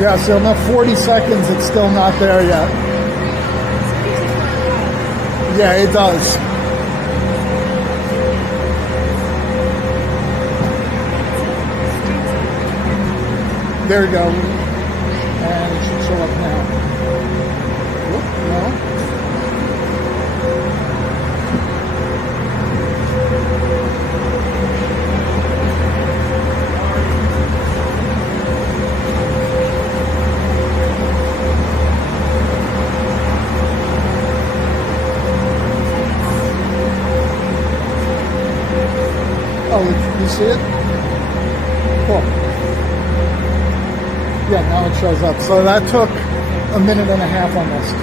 Yeah, so enough 40 seconds, it's still not there yet. Yeah, it does. There we go. And it should show up now. Whoop, no. Oh, you see it? Cool. Yeah, now it shows up. So that took a minute and a half almost.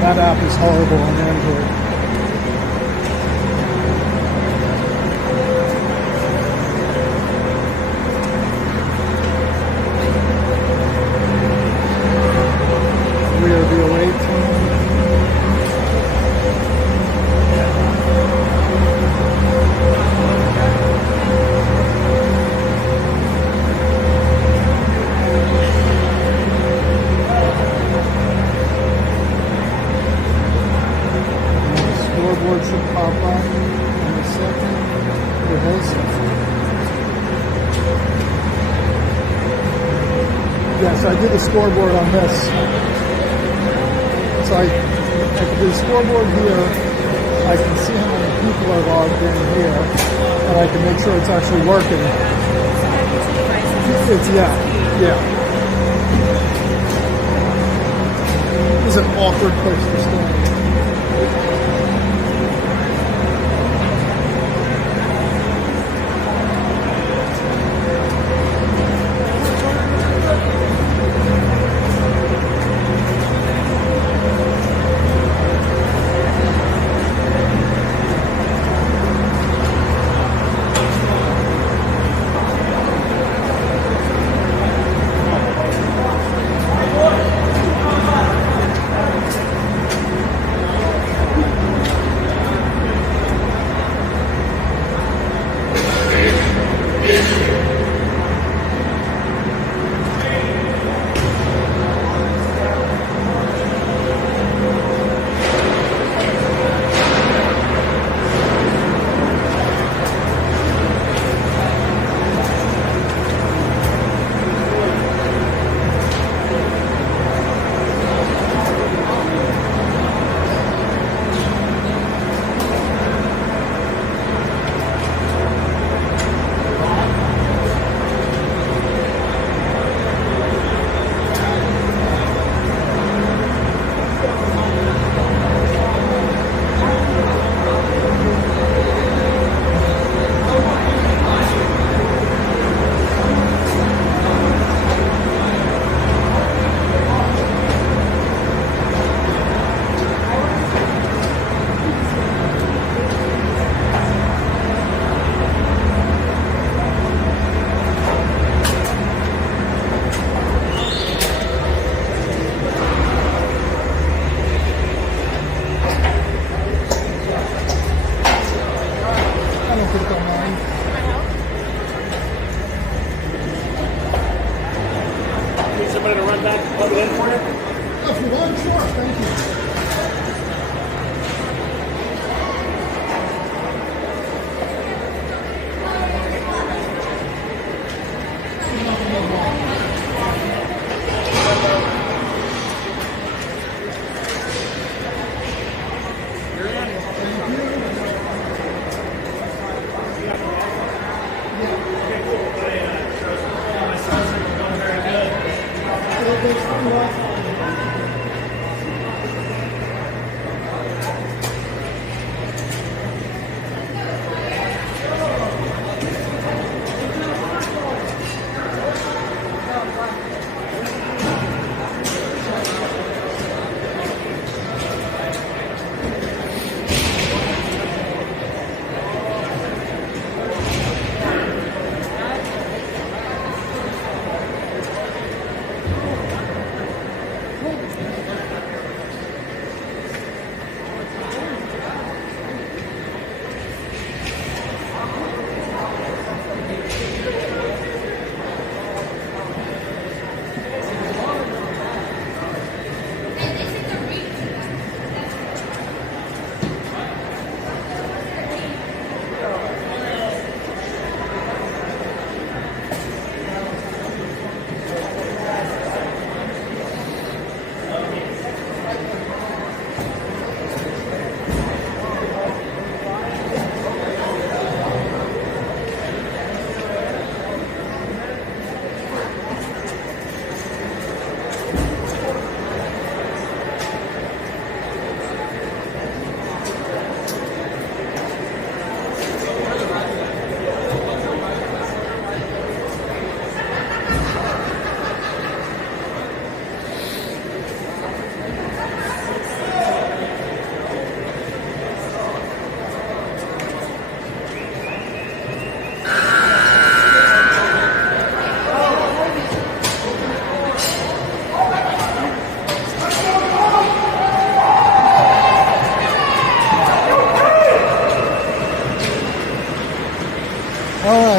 That app is horrible on Android. Rear view 18. Scoreboard should pop up in a second. Here it is. Yes, I did the scoreboard on this. So I can do the scoreboard here. I can see how many people are logged in here, and I can make sure it's actually working. It's yeah. This is an awkward place to stand. Somebody to run back and plug it in for you? If you want, sure, thank you.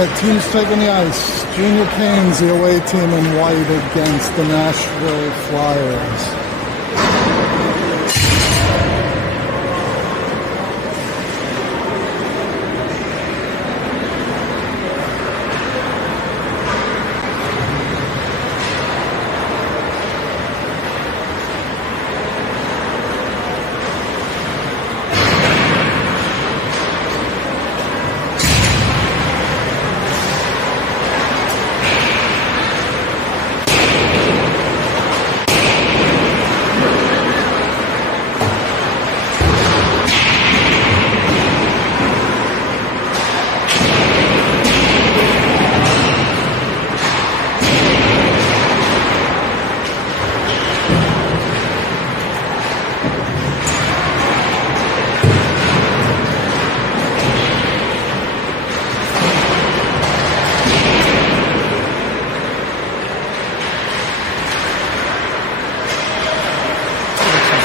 right, team's taking the ice. Junior Canes, the away team in white against the Nashville Flyers.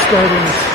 Starting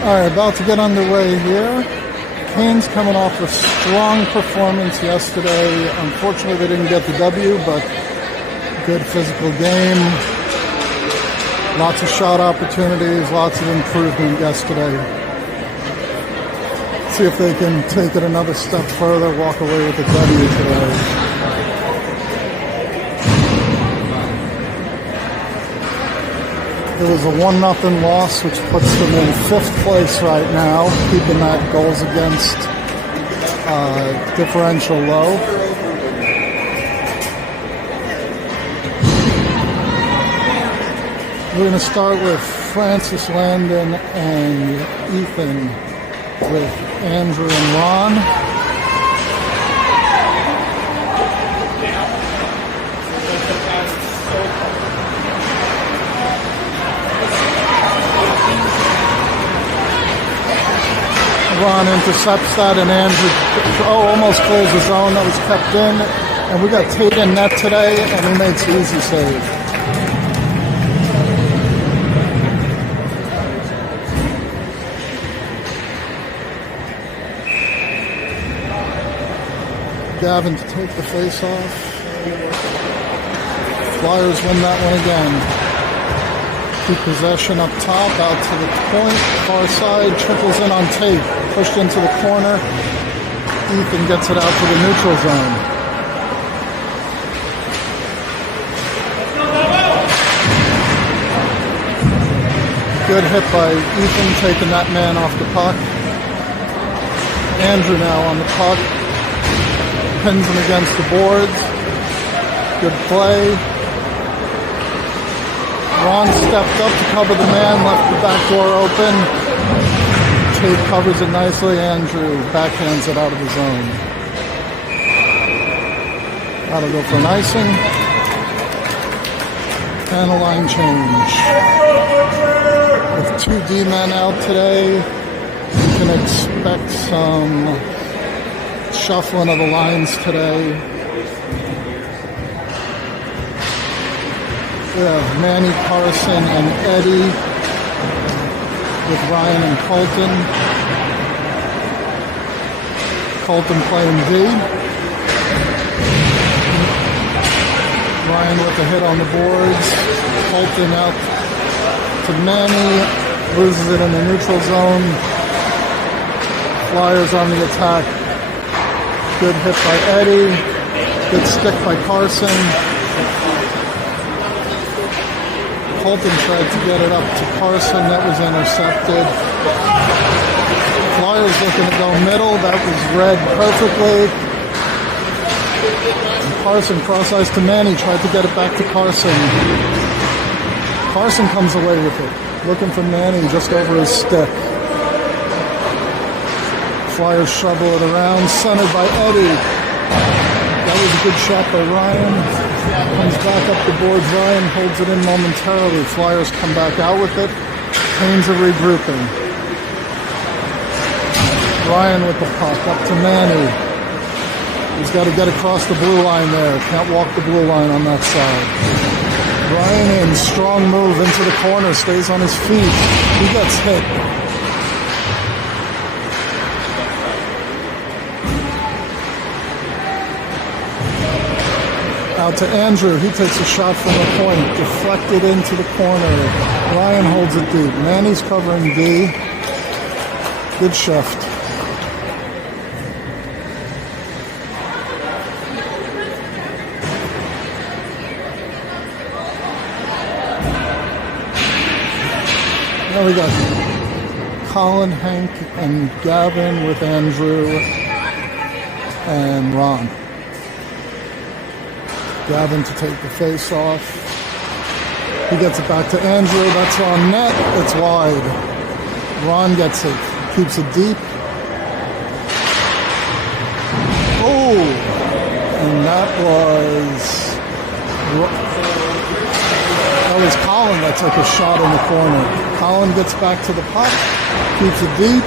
All right, about to get underway here. Canes coming off a strong performance yesterday. Unfortunately, they didn't get the W, but good physical game. Lots of shot opportunities, lots of improvement yesterday. See if they can take it another step further, walk away with the W today. It was a 1-0 loss, which puts them in 5th place right now, keeping that goals against differential low. We're going to start with Francis Landon and Ethan with Andrew and Ron. Ron intercepts that, and Andrew almost clears the zone that was kept in. And we got Tate in net today, and he makes the easy save. Gavin to take the face-off. Flyers win that one again. Keep possession up top, out to the point, far side, triples in on Tate, pushed into the corner. Ethan gets it out to the neutral zone. Good hit by Ethan, taking that man off the puck. Andrew now on the puck, pins him against the boards. Good play. Ron stepped up to cover the man, left the back door open. Tate covers it nicely. Andrew backhands it out of the zone. That'll go for an icing. And a line change. With 2 D-men out today, you can expect some shuffling of the lines today. We have Manny, Carson, and Eddie with Ryan and Colton. Colton playing D. Ryan with a hit on the boards. Colton out to Manny. Loses it in the neutral zone. Flyers on the attack. Good hit by Eddie. Good stick by Carson. Colton tried to get it up to Carson. That was intercepted. Flyers looking to go middle. That was read perfectly. And Carson cross ice to Manny. Tried to get it back to Carson. Carson comes away with it. Looking for Manny just over his stick. Flyers shovel it around. Centered by Eddie. That was a good shot by Ryan. Comes back up the boards. Ryan holds it in momentarily. Flyers come back out with it. Canes are regrouping. Ryan with the puck up to Manny. He's got to get across the blue line there. Can't walk the blue line on that side. Ryan in. Strong move into the corner. Stays on his feet. He gets hit. Out to Andrew. He takes a shot from the point. Deflected into the corner. Ryan holds it deep. Manny's covering D. Good shift. Now we got Colin, Hank, and Gavin with Andrew and Ron. Gavin to take the face off. He gets it back to Andrew. That's on net. It's wide. Ron gets it. Keeps it deep. Oh! And that was Colin that took a shot in the corner. Colin gets back to the puck. Keeps it deep.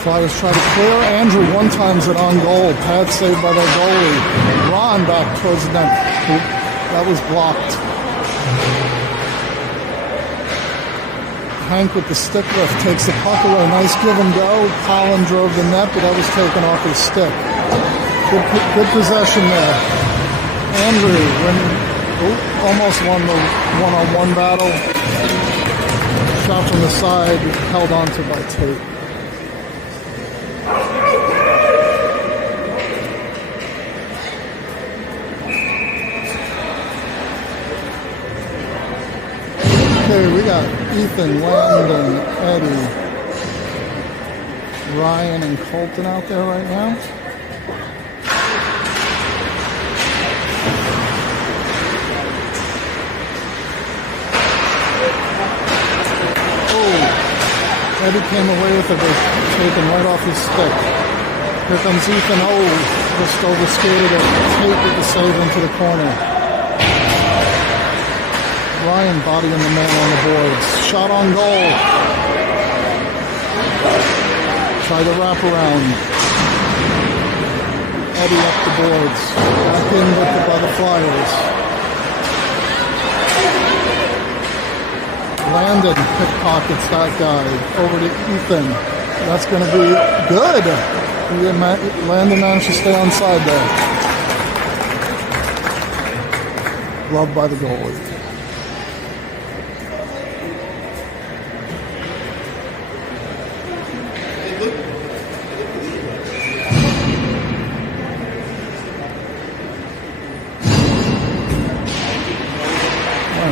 Flyers try to clear. Andrew one-times it on goal. Pad saved by their goalie. Ron back towards the net. That was blocked. Hank with the stick lift takes the puck away. Nice give and go. Colin drove the net, but that was taken off his stick. Good possession there. Andrew almost won the one-on-one battle. Shot from the side, held onto by Tate. Okay, we got Ethan, Landon, Eddie, Ryan, and Colton out there right now. Oh, Eddie came away with it, taken right off his stick. Here comes Ethan. Oh, just overskated it. Tate with the save into the corner. Ryan bodying the man on the boards. Shot on goal. Try the wraparound. Eddie up the boards. Back in by the Flyers. Landon pickpockets that guy. Over to Ethan. That's going to be good. Landon managed to stay onside there. Loved by the goalie.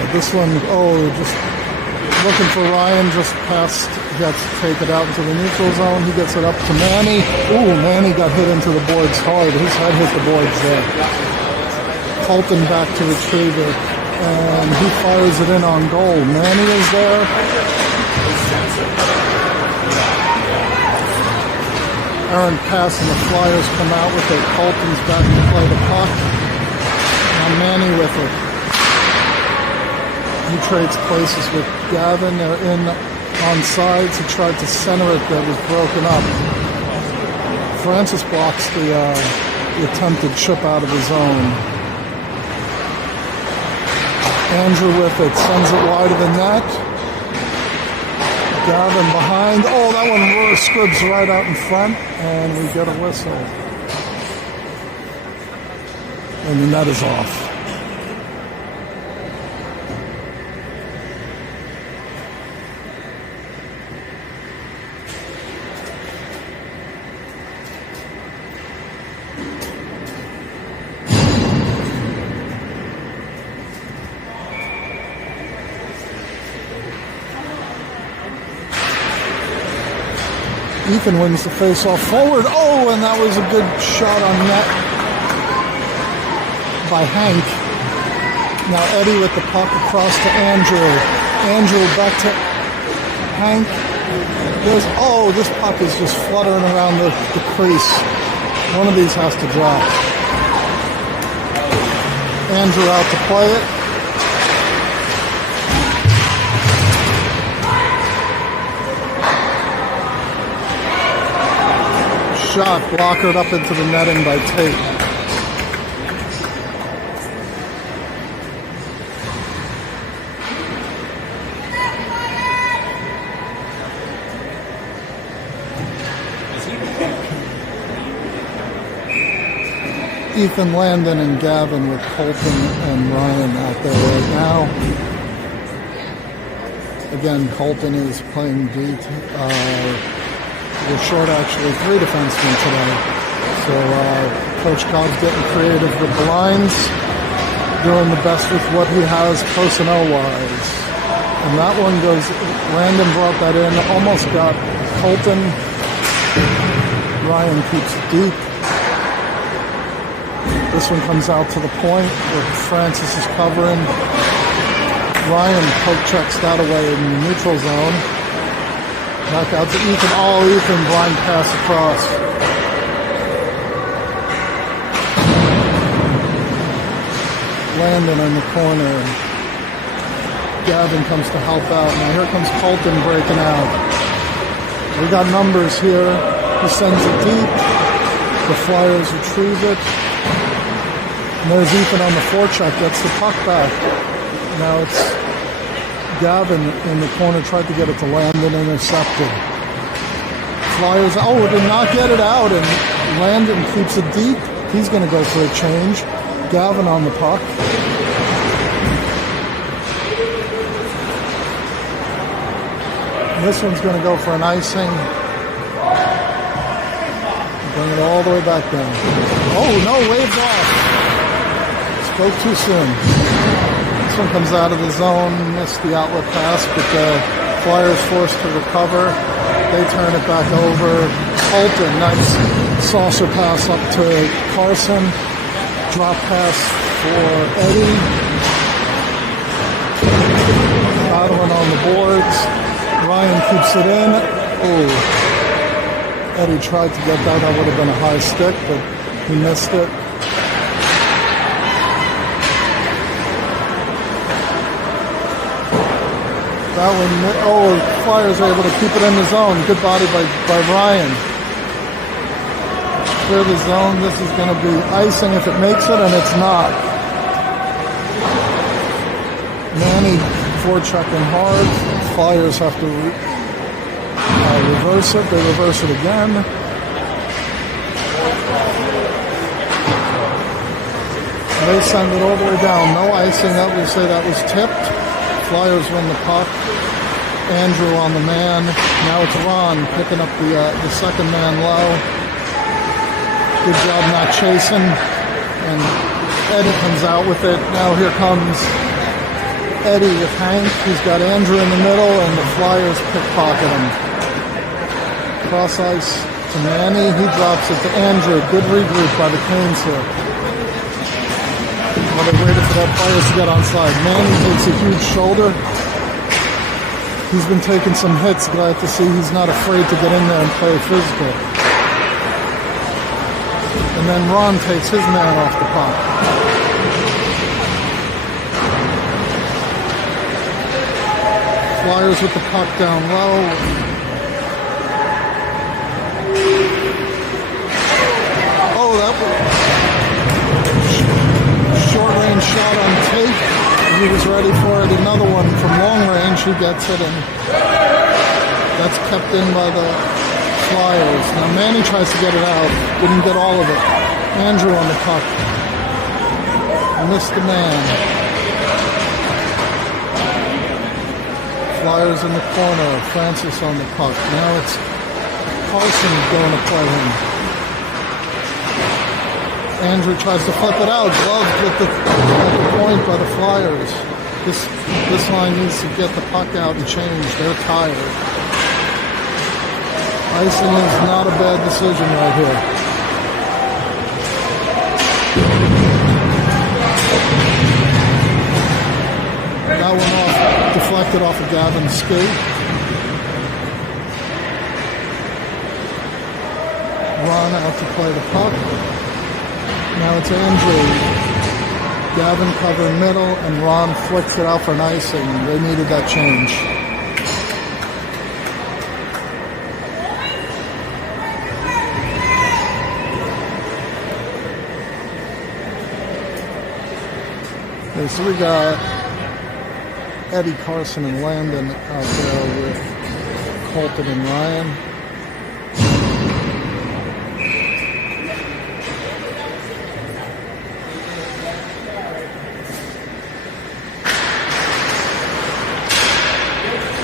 This one, just looking for Ryan, just past, he got to take it out into the neutral zone. He gets it up to Manny. Ooh, Manny got hit into the boards hard. His head hit the boards there. Colton back to retrieve it, and he fires it in on goal. Manny is there. Aaron pass, and the Flyers come out with it. Colton's back to play the puck. Now Manny with it. He trades places with Gavin. They're in on sides. He tried to center it, but was broken up. Francis blocks the attempted chip out of his zone. Andrew with it, sends it wide of the net. Gavin behind. Oh, that one squibs right out in front, and we get a whistle. And the net is off. Ethan wins the face-off forward. Oh, and that was a good shot on net by Hank. Now Eddie with the puck across to Andrew. Andrew back to Hank. This puck is just fluttering around the crease. One of these has to drop. Andrew out to play it. Shot blockered up into the netting by Tate. Ethan, Landon, and Gavin with Colton and Ryan out there right now. Again, Colton is playing D. We're short actually 3 defensemen today. So Coach Cobb's getting creative with the lines, doing the best with what he has personnel-wise. And that one goes, Landon brought that in, almost got Colton. Ryan keeps it deep. This one comes out to the point where Francis is covering. Ryan poke checks that away in the neutral zone. Back out to Ethan. Oh, Ethan blind pass across. Landon in the corner. Gavin comes to help out. Now here comes Colton breaking out. We got numbers here. He sends it deep. The Flyers retrieve it. And there's Ethan on the forecheck. Gets the puck back. Now it's Gavin in the corner tried to get it to Landon, intercepted. Flyers, did not get it out, and Landon keeps it deep. He's going to go for a change. Gavin on the puck. This one's going to go for an icing. Bring it all the way back down. Oh, no, waved off. Spoke too soon. This one comes out of the zone, missed the outlet pass, but the Flyers forced to recover. They turn it back over. Colton, nice saucer pass up to Carson. Drop pass for Eddie. Battling on the boards. Ryan keeps it in. Oh, Eddie tried to get that. That would have been a high stick, but he missed it. That one, Flyers are able to keep it in the zone. Good body by Ryan. Clear the zone. This is going to be icing if it makes it, and it's not. Manny forechecking hard. Flyers have to reverse it. They reverse it again. They send it all the way down. No icing. That would say that was tipped. Flyers win the puck. Andrew on the man. Now it's Ron picking up the second man low. Good job not chasing. And Eddie comes out with it. Now here comes Eddie with Hank. He's got Andrew in the middle, and the Flyers pickpocket him. Cross ice to Manny. He drops it to Andrew. Good regroup by the Canes here. Well, they waited for that Flyers to get onside. Manny takes a huge shoulder. He's been taking some hits. Glad to see he's not afraid to get in there and play physical. And then Ron takes his man off the puck. Flyers with the puck down low. Oh, that was short range shot on tape. He was ready for it. Another one from long range. He gets it, and that's kept in by the Flyers. Now Manny tries to get it out. Didn't get all of it. Andrew on the puck. Missed the man. Flyers in the corner. Francis on the puck. Now it's Carson going to play him. Andrew tries to flip it out. Gloved at the point by the Flyers. This line needs to get the puck out and change. They're tired. Icing is not a bad decision right here. That one deflected off of Gavin's skate. Ron out to play the puck. Now it's Andrew. Gavin covering middle, and Ron flicks it out for an icing. They needed that change. Okay, so we got Eddie, Carson, and Landon out there with Colton and Ryan.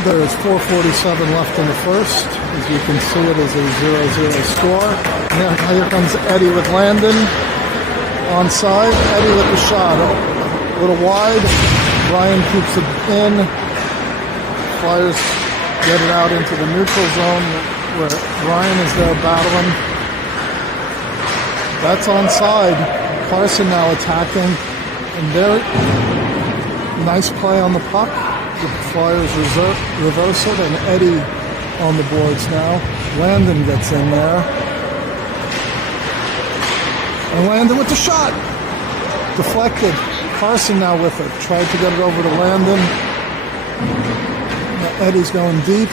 There's 4:47 left in the first. As you can see, it is a 0-0 score. Now here comes Eddie with Landon. Onside, Eddie with the shot. A little wide. Ryan keeps it in. Flyers get it out into the neutral zone where Ryan is there battling. That's onside. Carson now attacking. And there, nice play on the puck. The Flyers reverse it, and Eddie on the boards now. Landon gets in there. And Landon with the shot. Deflected. Carson now with it. Tried to get it over to Landon. Now Eddie's going deep.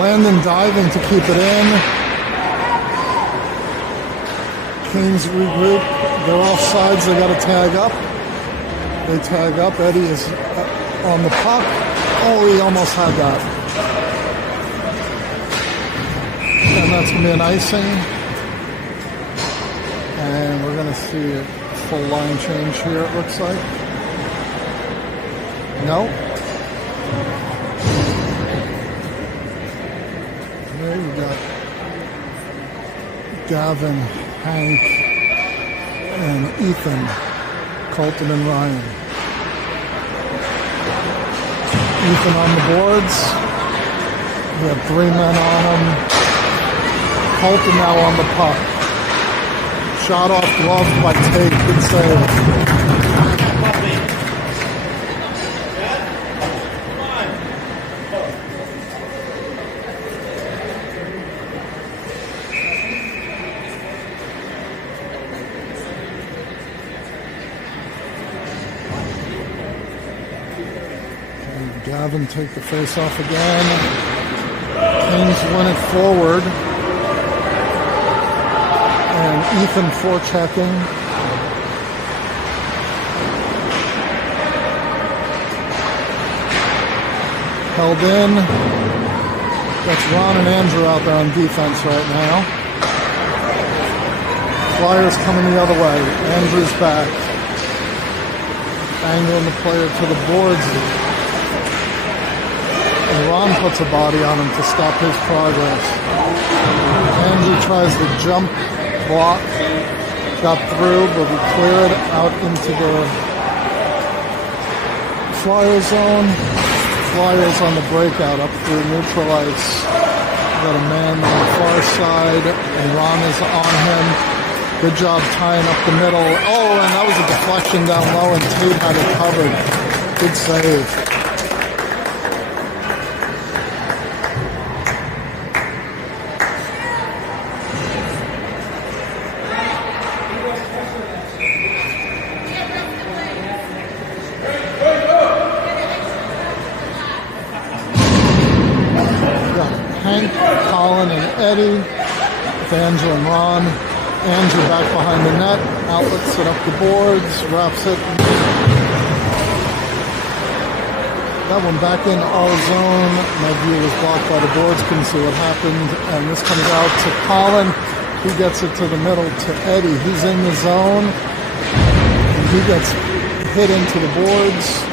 Landon diving to keep it in. Canes regroup. They're off sides. They got to tag up. They tag up. Eddie is on the puck. Oh, he almost had that. And that's going to be an icing. And we're going to see a full line change here, it looks like. No. There you got Gavin, Hank, and Ethan, Colton and Ryan. Ethan on the boards. We have 3 men on him. Colton now on the puck. Shot off glove by Tate. Good save. Gavin take the face off again. Kings win it forward. And Ethan forechecking. Held in. That's Ron and Andrew out there on defense right now. Flyers coming the other way. Andrew's back. Angling the player to the boards. And Ron puts a body on him to stop his progress. Andrew tries to jump block. Got through, but we cleared out into the Flyer zone. Flyers on the breakout up through neutral ice. Got a man on the far side, and Ron is on him. Good job tying up the middle. Oh, and that was a deflection down low, and Tate had it covered. Good save. Hank, Colin, and Eddie with Andrew and Ron. Andrew back behind the net. Outlets it up the boards. Wraps it. That one back in our zone. My view was blocked by the boards. Couldn't see what happened. And this comes out to Colin. He gets it to the middle to Eddie. He's in the zone. And he gets hit into the boards.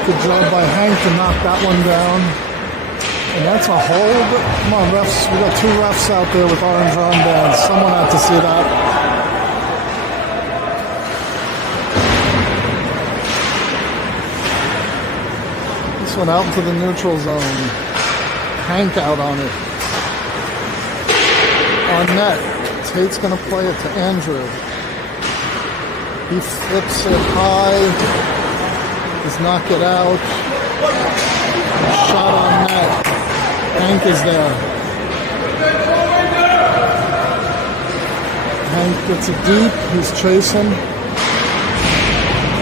Good job by Hank to knock that one down. And that's a hold. Come on, refs. We got 2 refs out there with orange armbands. Someone had to see that. This one out into the neutral zone. Hank out on it. On net. Tate's going to play it to Andrew. He flips it high. Does not get out. Shot on net. Hank is there. Hank gets it deep. He's chasing.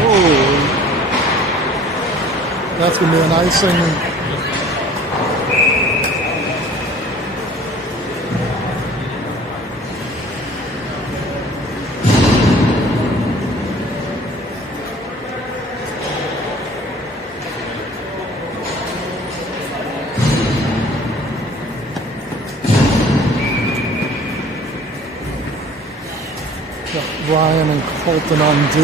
Oh. That's going to be an icing. Ryan and Colton on D,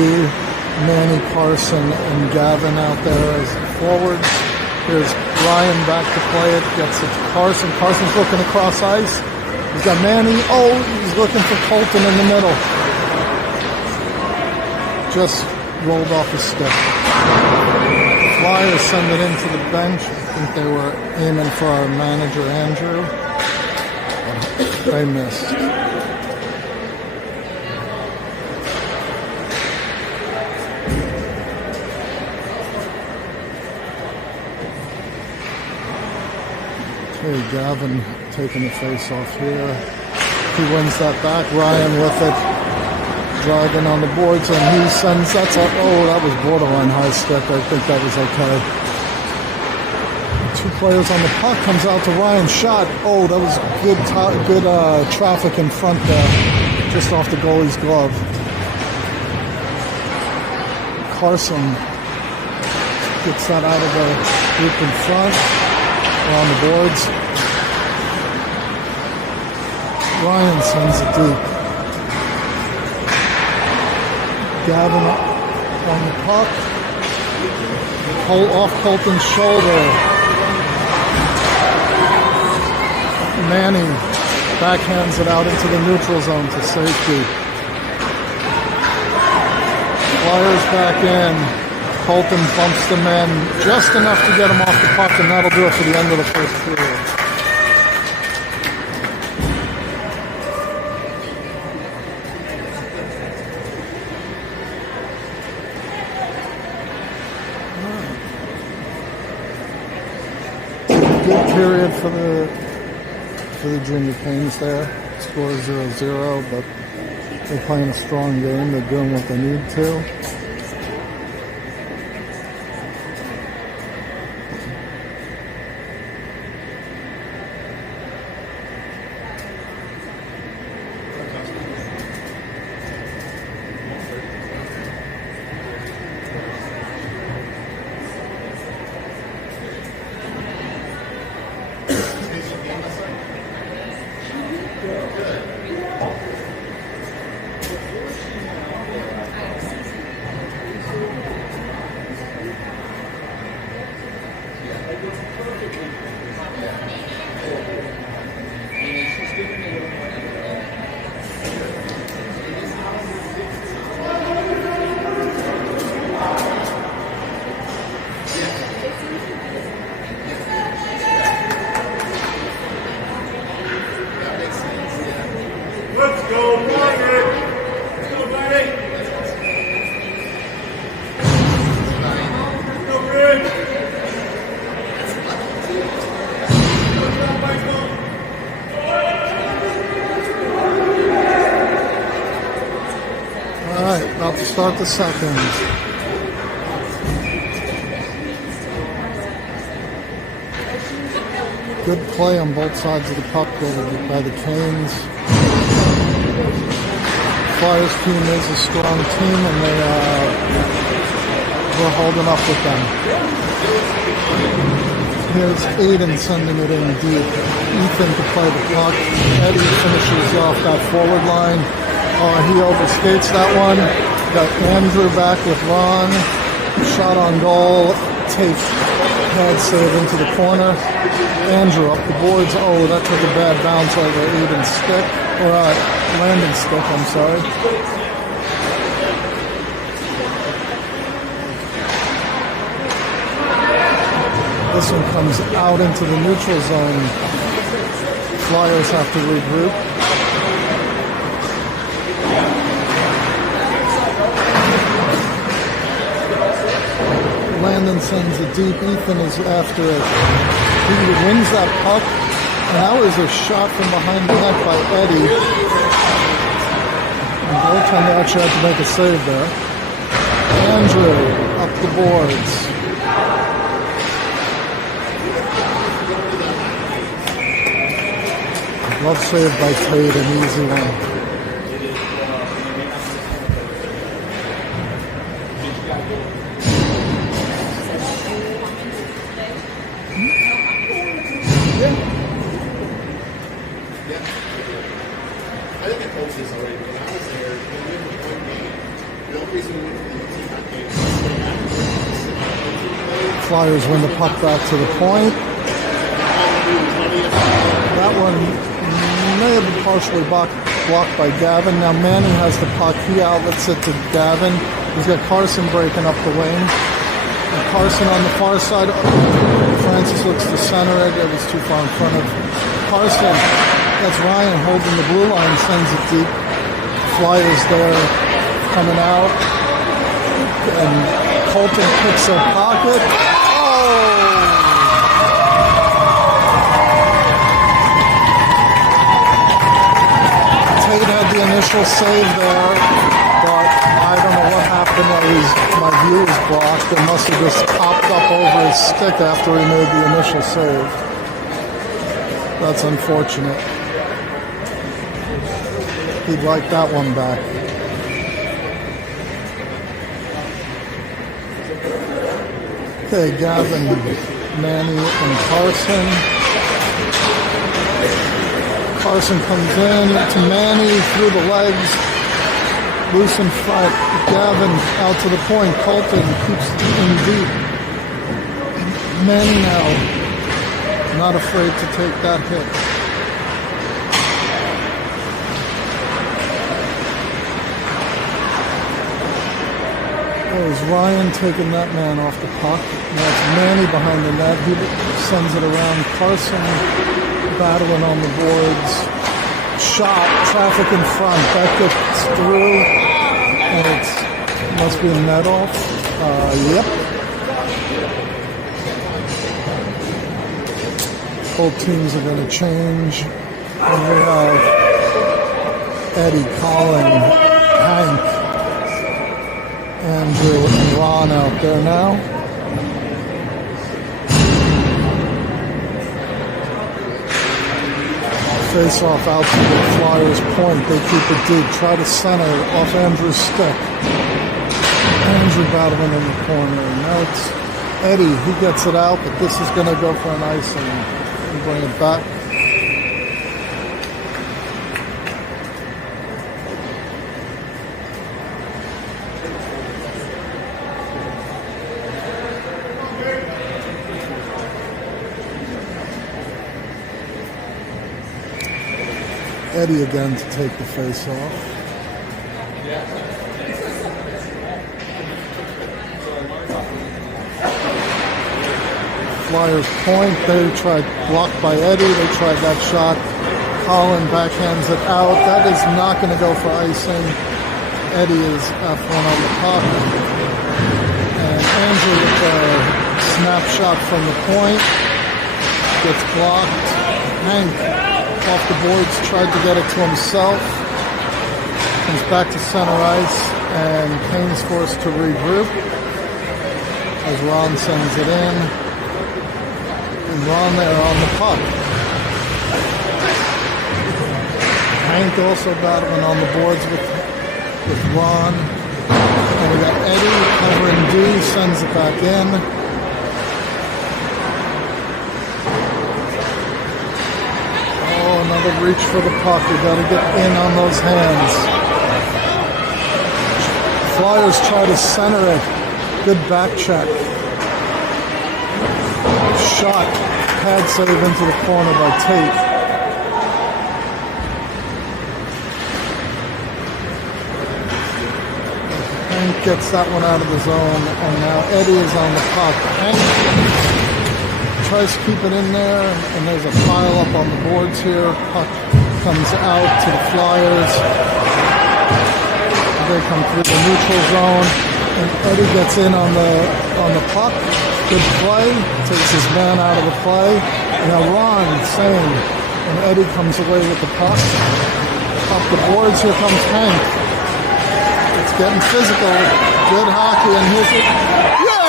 Manny, Carson, and Gavin out there as forwards. Here's Ryan back to play it, gets it to Carson. Carson's looking across ice. He's got Manny. Oh, he's looking for Colton in the middle. Just rolled off his stick. The Flyers send it into the bench. I think they were aiming for our manager, Andrew. They missed. Okay, Gavin taking the face off here. He wins that back. Ryan with it. Dragging on the boards, and he sends that up. Oh, that was borderline high stick. I think that was okay. 2 Two players on the puck, comes out to Ryan, shot. Oh, that was good traffic in front there, just off the goalie's glove. Carson gets that out of the group in front, around the boards. Ryan sends it deep. Gavin on the puck. Off Colton's shoulder. Manning backhands it out into the neutral zone to safety. Flyers back in. Colton bumps the men just enough to get him off the puck, and that'll do it for the end of the first period. Good period for the Junior Canes there. Score 0-0, but they're playing a strong game. They're doing what they need to. About to start the second. Good play on both sides of the puck by the Canes. Flyers team is a strong team, and we're holding up with them. Here's Aiden sending it in deep. Ethan to play the puck. Eddie finishes off that forward line. He overskates that one. Got Andrew back with Ron. Shot on goal. Take head save into the corner. Andrew up the boards. Oh, that took a bad bounce over Aiden's stick. Or Landon's stick, I'm sorry. This one comes out into the neutral zone. Flyers have to regroup. Landon sends it deep. Ethan is after it. He wins that puck, and that was a shot from behind the net by Eddie. And goaltender actually had to make a save there. Andrew up the boards. Love save by Tate, an easy one. Flyers win the puck back to the point. That one may have been partially blocked by Gavin. Now Manning has the puck. He outlets it to Gavin. He's got Carson breaking up the wing. And Carson on the far side. Francis looks to center it. It was too far in front of Carson. That's Ryan holding the blue line, sends it deep. Flyers there coming out. And Colton picks a pocket. Tate had the initial save there, but I don't know what happened. My view is blocked. It must have just popped up over his stick after he made the initial save. That's unfortunate. He'd like that one back. Okay, Gavin, Manny, and Carson. Carson comes in to Manny through the legs. Loose in front. Gavin out to the point. Colton keeps in deep. Manny now not afraid to take that hit. There's Ryan taking that man off the puck. Now it's Manny behind the net. He sends it around. Carson battling on the boards. Shot, traffic in front. That gets through. And it must be a net off. Yep. Both teams are going to change. And we have Eddie, Colin, Hank, Andrew, and Ron out there now. Face off out to the Flyers' point. They keep it deep. Try to center off Andrew's stick. Andrew battling in the corner. Now it's Eddie. He gets it out, but this is going to go for an icing. And bring it back. Eddie again to take the face off. Flyers point. They tried blocked by Eddie. They tried that shot. Colin backhands it out. That is not going to go for icing. Eddie is F1 on the puck. And Andrew with a snapshot from the point. Gets blocked. Hank off the boards, tried to get it to himself. Comes back to center ice, and Kane's forced to regroup as Ron sends it in. And Ron there on the puck. Hank also battling on the boards with Ron. And we got Eddie covering D, sends it back in. Another reach for the puck. You got to get in on those hands. Flyers try to center it. Good back check. Shot. Pad save into the corner by Tate. Hank gets that one out of the zone, and now Eddie is on the puck. Hank tries to keep it in there, and there's a pile up on the boards here. Puck comes out to the Flyers. They come through the neutral zone, and Eddie gets in on the puck. Good play, takes his man out of the play. And now Ron, same, and Eddie comes away with the puck. Off the boards, here comes Hank. It's getting physical. Good hockey, and here's it. Yeah!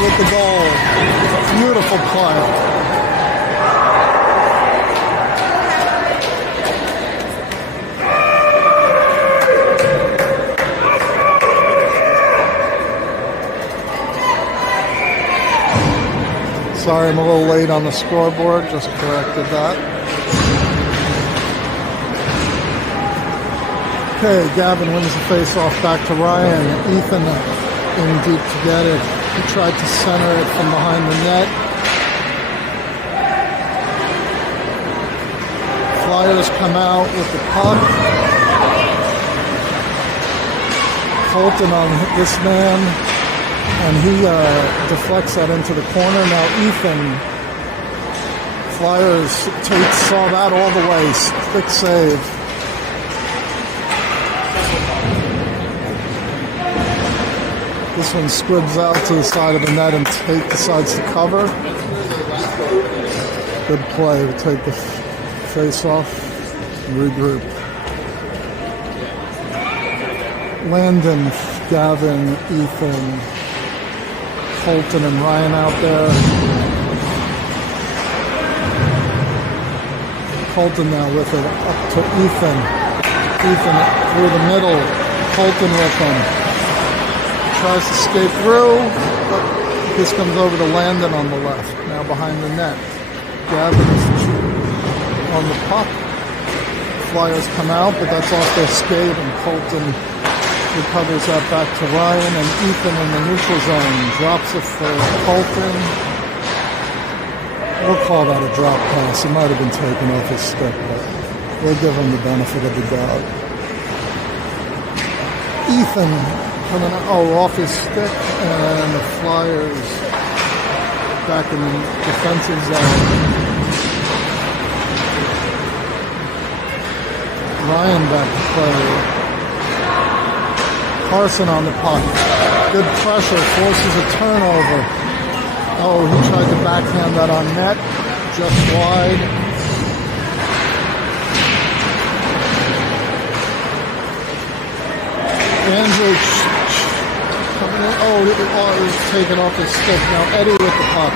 With the goal. Beautiful play. Sorry, I'm a little late on the scoreboard. Just corrected that. Okay, Gavin wins the face-off back to Ryan. Ethan in deep to get it. He tried to center it from behind the net. Flyers come out with the puck. Colton on this man, and he deflects that into the corner. Now Ethan, Flyers, Tate saw that all the way. Quick save. This one squibs out to the side of the net, and Tate decides to cover. Good play to take the face off. regroup. Landon, Gavin, Ethan, Colton, and Ryan out there. Colton now with it up to Ethan. Ethan through the middle. Colton with him. Tries to skate through, but this comes over to Landon on the left. Now behind the net. Gavin is on the puck. Flyers come out, but that's off their skate, and Colton recovers that back to Ryan, and Ethan in the neutral zone drops it for Colton. We'll call that a drop pass. It might have been taken off his stick, but we'll give him the benefit of the doubt. Ethan coming off his stick, and the Flyers back in the defensive zone. Ryan back to play. Carson on the puck. Good pressure, forces a turnover. Oh, he tried to backhand that on net, just wide. Andrew coming in. Oh, it was taken off his stick. Now Eddie with the puck.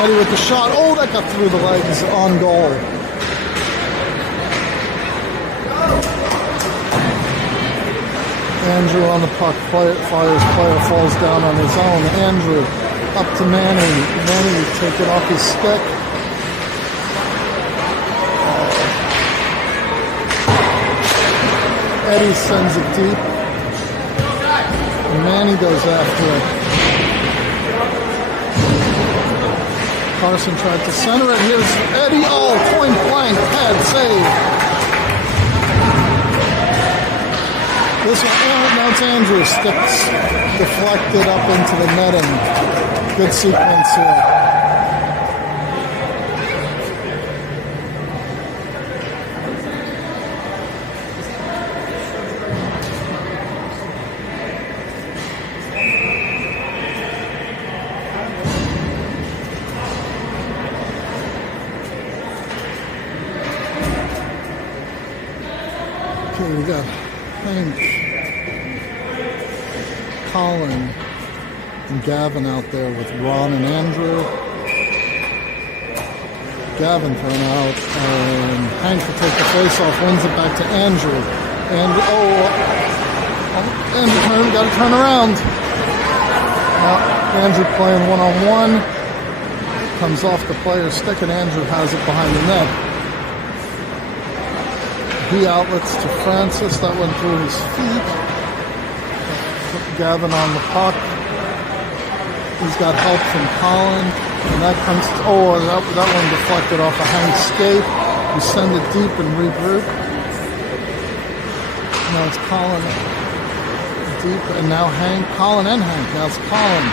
Eddie with the shot. Oh, that got through the legs on goal. Andrew on the puck, Flyers player falls down on his own. Andrew up to Manny. Manny taking off his stick. Eddie sends it deep. And Manny goes after it. Carson tried to center it. Here's Eddie. Oh, point blank. Pad save. This one, now it's Andrew. Sticks deflected up into the netting. Good sequence here. Okay, we got Hank, Colin, and Gavin out there with Ron and Andrew. Gavin thrown out, and Hank will take the face-off, wins it back to Andrew. And Andrew got to turn around. Now Andrew playing one-on-one, comes off the player's stick, and Andrew has it behind the net. He outlets to Francis. That went through his feet. Gavin on the puck. He's got help from Colin. And that comes to, that one deflected off a Hank's skate. We send it deep and regroup. Now it's Colin deep, and now Hank. Colin and Hank. Now it's Colin.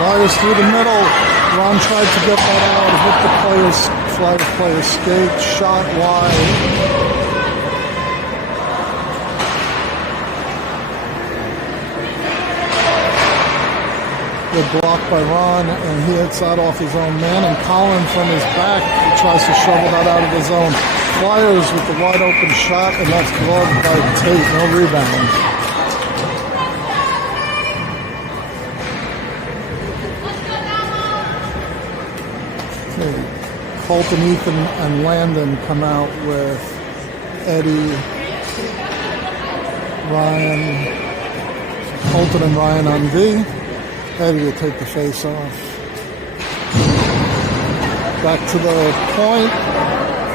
Flyers through the middle. Ron tried to get that out, hit the player's skate, shot wide. Good block by Ron, and he hits that off his own man, and Colin from his back, he tries to shovel that out of his own. Flyers with the wide open shot, and that's gloved by Tate, no rebound. Colton, Ethan, and Landon come out with Eddie, Ryan, Colton and Ryan on V. Eddie will take the face off. Back to the point,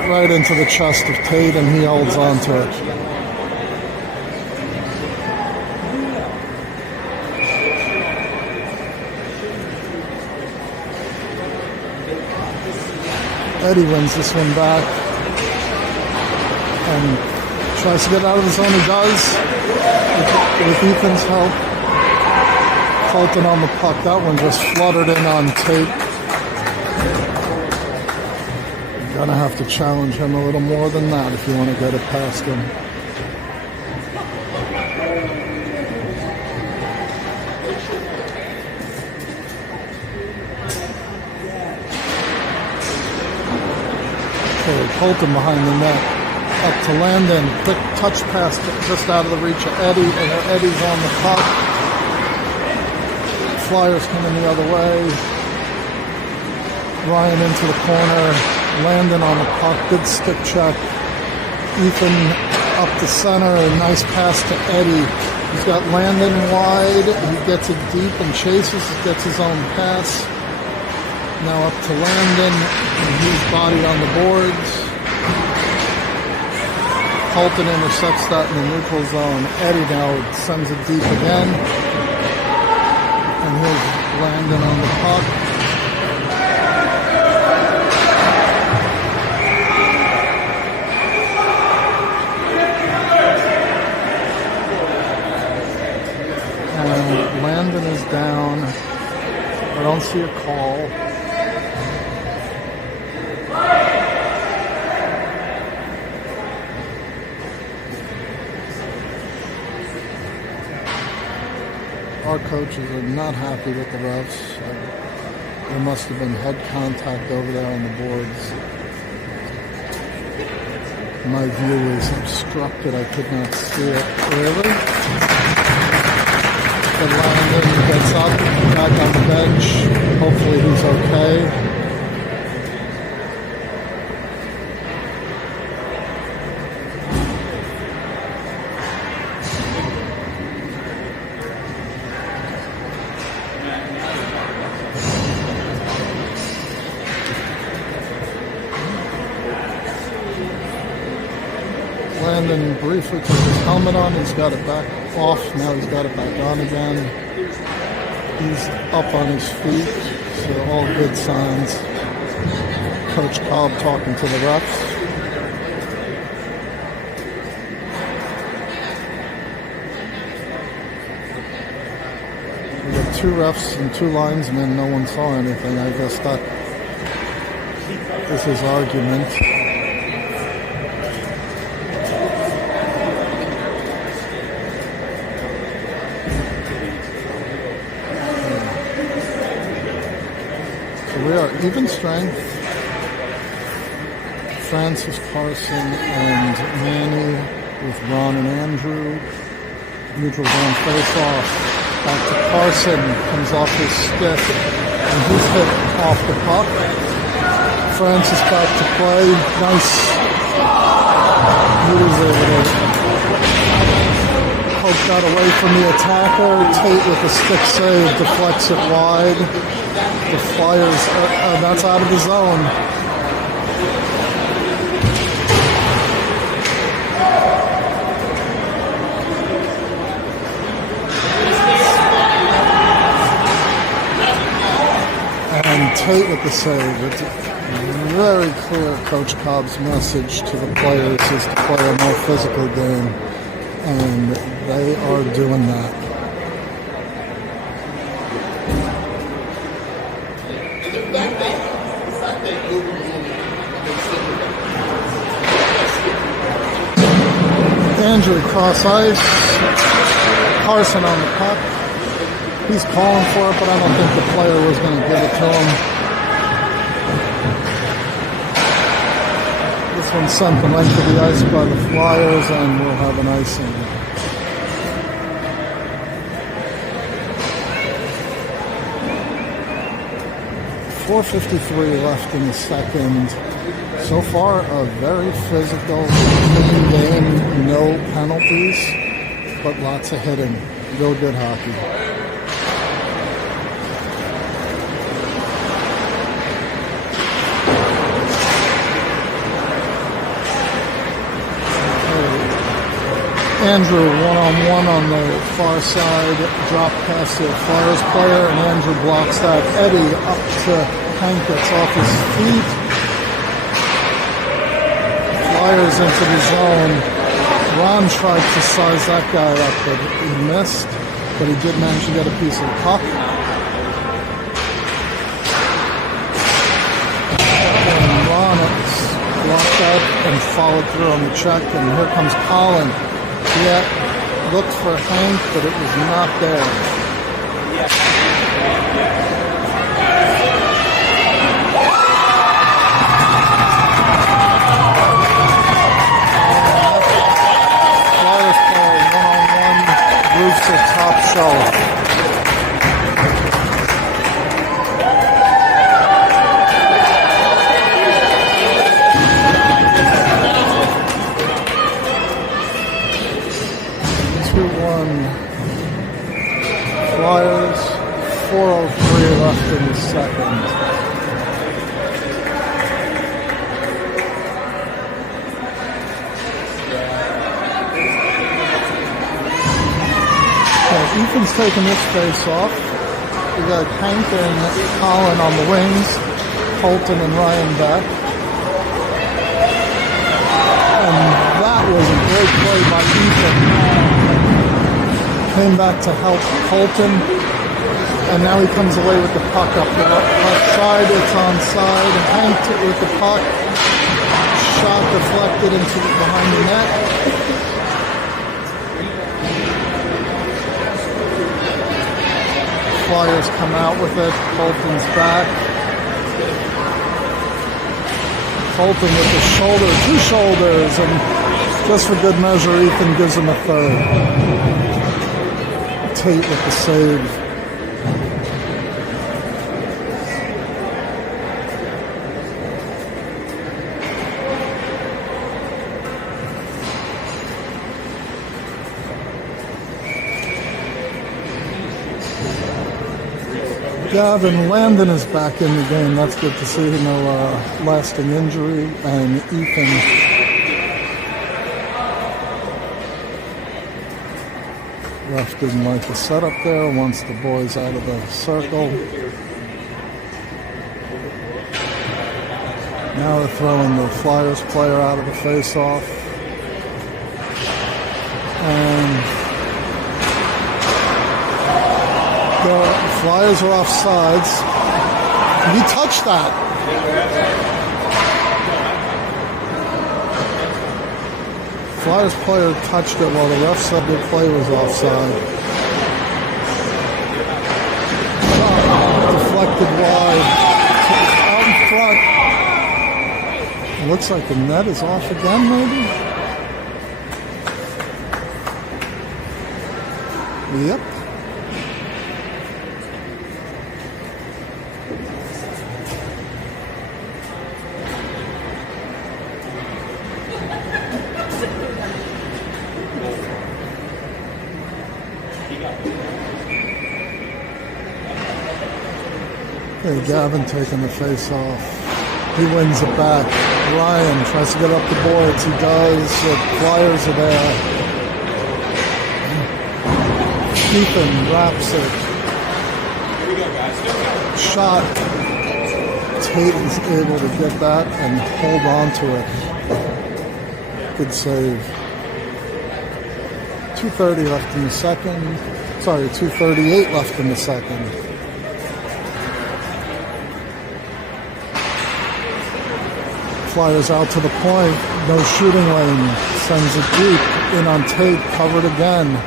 right into the chest of Tate, and he holds on to it. Eddie wins this one back and tries to get out of the zone. He does with Ethan's help. Colton on the puck. That one just fluttered in on Tate. You're gonna have to challenge him a little more than that if you want to get it past him. Colton behind the net. Up to Landon. Quick touch pass just out of the reach of Eddie. And Eddie's on the puck. Flyers coming the other way. Ryan into the corner. Landon on the puck. Good stick check. Ethan up the center. A nice pass to Eddie. He's got Landon wide. He gets it deep and chases. He gets his own pass. Now up to Landon. And he's body on the boards. Colton intercepts that in the neutral zone. Eddie now sends it deep again. And here's Landon on the puck. And Landon is down. I don't see a call. Our coaches are not happy with the refs. There must have been head contact over there on the boards. My view is obstructed. I could not see it clearly. But Landon gets up, back on the bench. Hopefully he's okay. Landon briefly took his helmet on. He's got it back off. Now he's got it back on again. He's up on his feet. So all good signs. Coach Cobb talking to the refs. We got 2 refs and 2 linesmen. No one saw anything. I guess that is his argument. We are even strength. Francis, Carson, and Manny with Ron and Andrew. Neutral zone face-off. Back to Carson. Comes off his stick. And he's hit off the puck. Francis back to play. Nice. He was able to poke that away from the attacker. Tate with a stick save deflects it wide. The Flyers, that's out of the zone. And Tate with the save. It's very clear Coach Cobb's message to the players is to play a more physical game. And they are doing that. Andrew cross ice. Carson on the puck. He's calling for it, but I don't think the player was going to give it to him. This one sent the length of the ice by the Flyers, and we'll have an icing. .453 left in the second. So far, a very physical, clean game, no penalties, but lots of hitting. Real good hockey. Andrew one-on-one on the far side, drop past the Flyers player, and Andrew blocks that. Eddie up to Hank, gets off his feet. Flyers into the zone. Ron tried to size that guy up, but he missed. But he did manage to get a piece of the puck. And Ron blocked that and followed through on the check. And here comes Colin. Yeah, looked for Hank, but it was not there. in the second. Okay, Ethan's taking this face off. We got Hank and Colin on the wings, Colton and Ryan back. And that was a great play by Ethan. Came back to help Colton, and now he comes away with the puck up the left side. It's onside. Hank with the puck. Shot deflected into behind the net. Flyers come out with it. Colton's back. Colton with the shoulder, two shoulders, and just for good measure, Ethan gives him a third. Tate with the save. Gavin Landon is back in the game. That's good to see. No lasting injury. And Ethan ref didn't like the setup there. Wants the boys out of the circle. Now they're throwing the Flyers player out of the face-off. And the Flyers are off sides. You touched that. Flyers player touched it while the ref said the play was offside. Deflected wide. Out in front. It looks like the net is off again, maybe? Yep. Okay, Gavin taking the face off. He wins it back. Ryan tries to get up the boards. He does. The Flyers are there. Ethan wraps it. Here we go, guys. Shot. Tate is able to get that and hold on to it. Good save. 2:30 left in the second. Sorry, 2:38 left in the second. Flyers out to the point. No shooting lane. Sends it deep. In on Tate. Covered again.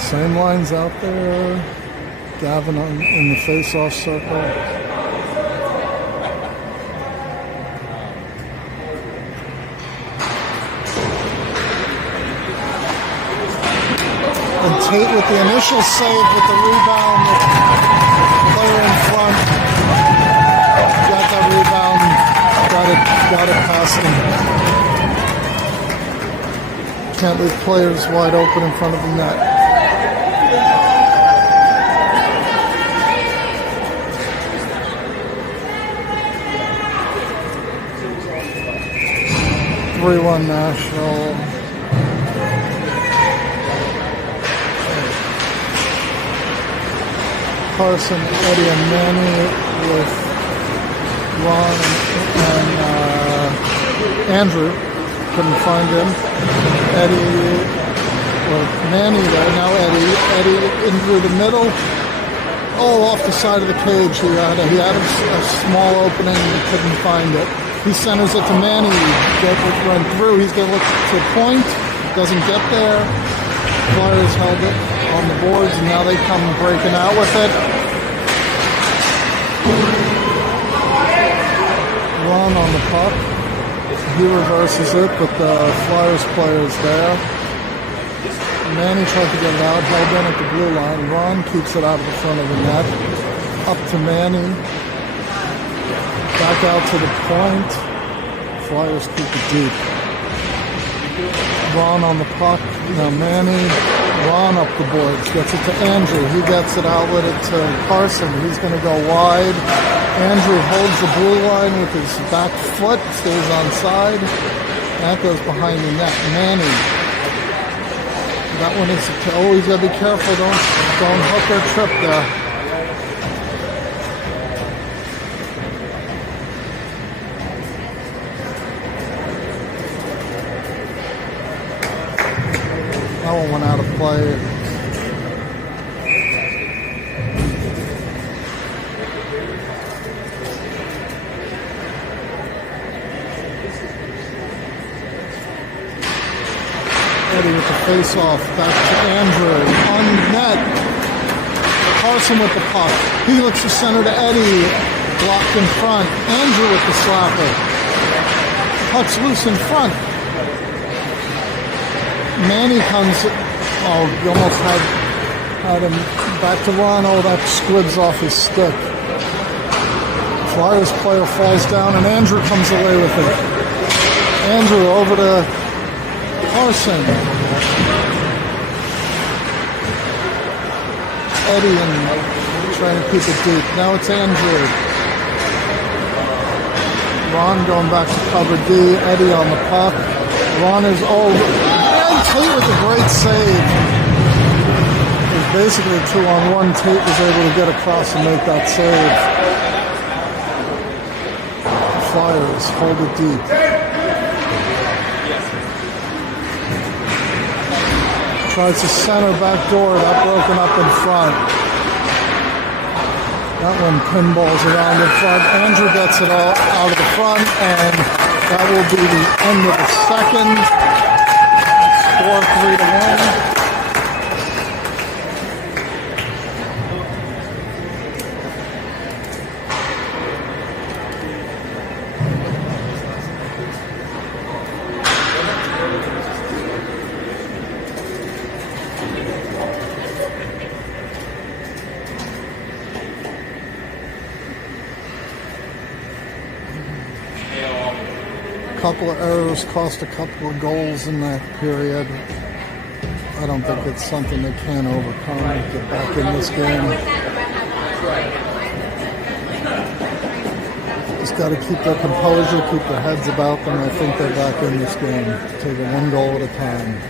Same lines out there. Gavin in the face-off circle. And Tate with the initial save with the rebound. The player in front. Got that rebound. Got it past him. Can't leave players wide open in front of the net. Everyone Nashville. Carson, Eddie, and Manny with Ron and Andrew. Couldn't find him. Eddie, or Manny there, now Eddie. Eddie in through the middle. Oh, off the side of the cage. He had a small opening and couldn't find it. He centers it to Manny. Run through. He's going to look to point. Doesn't get there. Flyers held it on the boards, and now they come breaking out with it. Run on the puck. He reverses it, but the Flyers player is there. Manny tried to get it out, held in at the blue line. Ron keeps it out of the front of the net. Up to Manny. Back out to the point. Flyers keep it deep. Ron on the puck. Now Manny. Ron up the boards. Gets it to Andrew. He gets it, outlet it to Carson. He's going to go wide. Andrew holds the blue line with his back foot. Stays on side. That goes behind the net. Manny. That one is always got to be careful. Don't hook or trip there. That one went out of play. Eddie with the face-off, back to Andrew, on net. Carson with the puck. He looks to center to Eddie, blocked in front. Andrew with the slapper. Puck's loose in front. Manny comes, oh, he almost had him back to Ron. Oh, that squibs off his stick. Flyers player falls down and Andrew comes away with it. Andrew over to Carson. Eddie and trying to keep it deep. Now it's Andrew. Ron going back to cover D. Eddie on the puck. Ron is and Tate with a great save. It was basically a 2-on-1. Tate was able to get across and make that save. The Flyers hold it deep. Tries to center back door, that broken up in front. That one pinballs around in front. Andrew gets it all out of the front, and that will be the end of the second. Score 3-1. Couple of errors cost a couple of goals in that period. I don't think it's something they can overcome. Get back in this game. Just got to keep their composure, keep their heads about them. I think they're back in this game. Take it one goal at a time.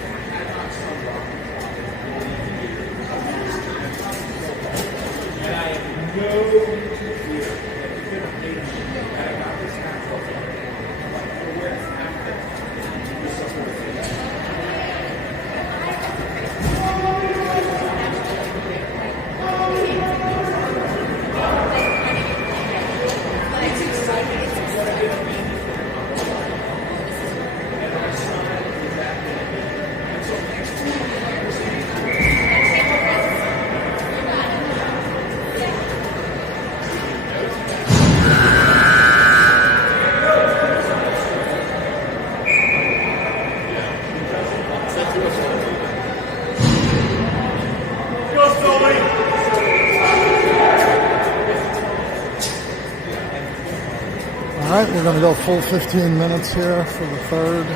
All right, we're going to go full 15 minutes here for the third.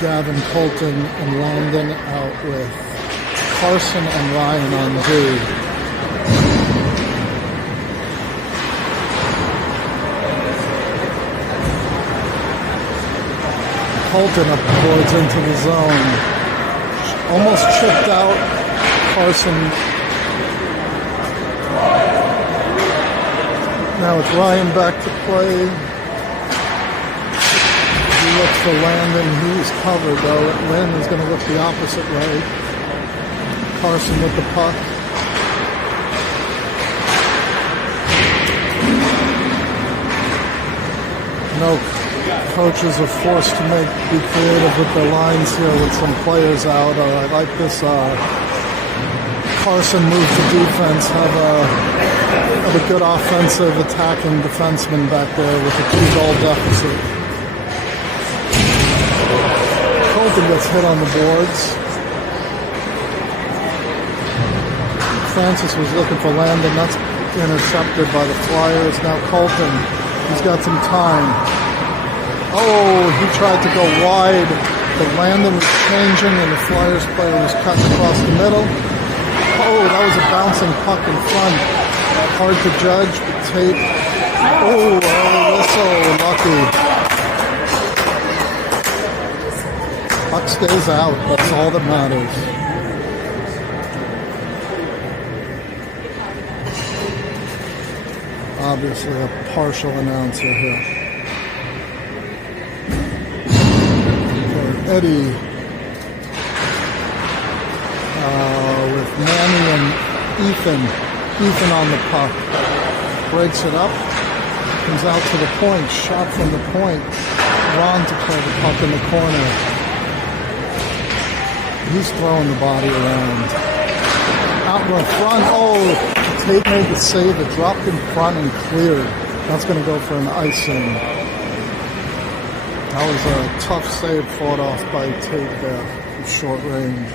Gavin, Colton, and Landon out with Carson and Ryan on D. Colton up the boards into the zone. Almost chipped out. Carson. Now it's Ryan back to play. He looks for Landon. He's covered though. Landon's going to look the opposite way. Carson with the puck. No, coaches are forced to be creative with their lines here with some players out. I like this Carson move to defense. Have a good offensive attacking defenseman back there with a 2-goal deficit. Colton gets hit on the boards. Francis was looking for Landon. That's intercepted by the Flyers. Now Colton, he's got some time. Oh, he tried to go wide. The landing was changing and the Flyers player was cut across the middle. Oh, that was a bouncing puck in front. Hard to judge, but tape. Oh, early whistle, lucky. Puck stays out, that's all that matters. Obviously a partial announcer here. Okay, Eddie with Manny and Ethan. Ethan on the puck. Breaks it up. Comes out to the point. Shot from the point. Ron to play the puck in the corner. He's throwing the body around. Out in the front. Oh! Tate made the save. It dropped in front and cleared. That's going to go for an icing. That was a tough save fought off by Tate there from short range.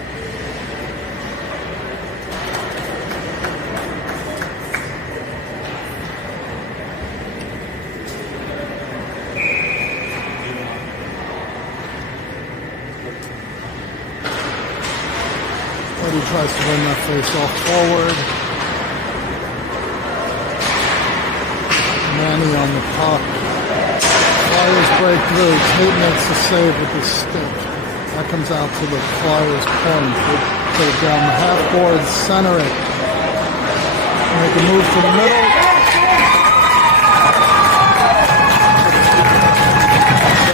Eddie tries to win that face-off forward. Manny on the puck. Flyers break through. Tate makes the save with his stick. That comes out to the Flyers' point. They put it down the half board, center it. Make a move to the middle.